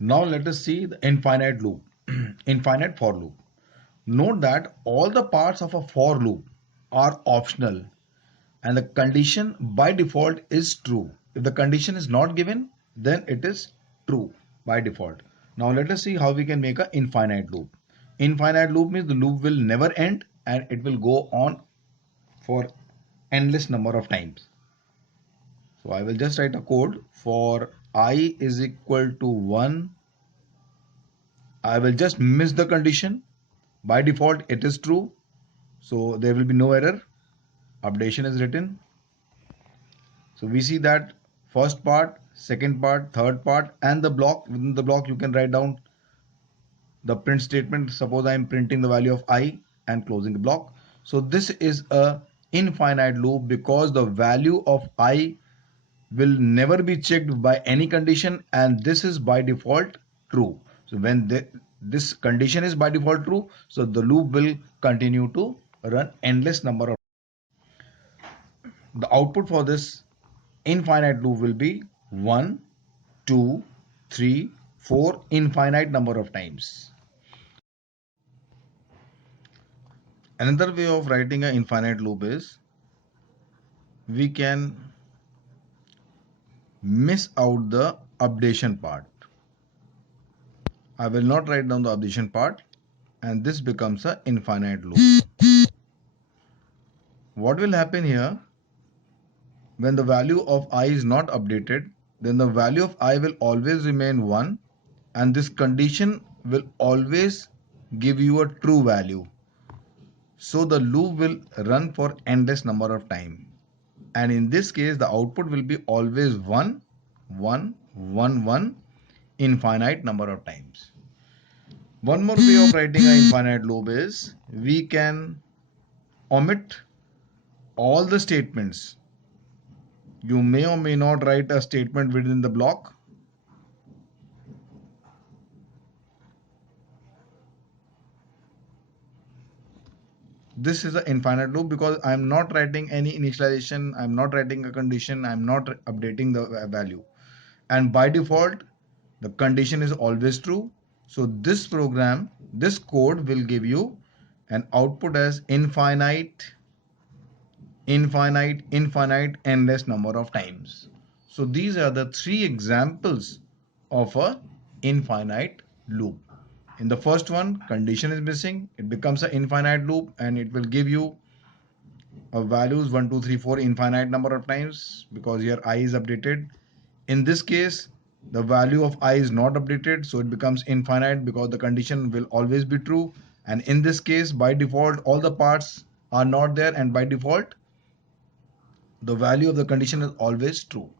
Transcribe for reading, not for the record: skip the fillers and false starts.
Now let us see the infinite loop, infinite for loop. Note that all the parts of a for loop are optional and the condition by default is true. If the condition is not given, then it is true by default. Now let us see how we can make an infinite loop. Infinite loop means the loop will never end and it will go on for endless number of times. So I will just write a code for I is equal to 1. I will just miss the condition. By default it is true, so there will be no error. Updation is written. So we see that first part, second part, third part, and the block. Within the block you can write down the print statement. Suppose I am printing the value of I and closing the block. So this is a infinite loop because the value of I will never be checked by any condition and this is by default true. So when this condition is by default true, so the loop will continue to run endless number of. The output for this infinite loop will be 1, 2, 3, 4 infinite number of times. Another way of writing an infinite loop is we can miss out the updation part. I will not write down the updation part and this becomes an infinite loop. What will happen here? When the value of I is not updated, then the value of I will always remain 1 and this condition will always give you a true value. So the loop will run for endless number of time. And in this case, the output will be always 1, 1, 1, 1 infinite number of times. One more way of writing an infinite loop is we can omit all the statements. You may or may not write a statement within the block. This is an infinite loop because I'm not writing any initialization, I'm not writing a condition, I'm not updating the value. And by default, the condition is always true. So this program, this code will give you an output as infinite, infinite, infinite, endless number of times. So these are the three examples of a infinite loop. In the first one, condition is missing, it becomes an infinite loop and it will give you values 1, 2, 3, 4 infinite number of times because your I is updated. In this case, the value of I is not updated, so it becomes infinite because the condition will always be true. And in this case, by default, all the parts are not there and by default, the value of the condition is always true.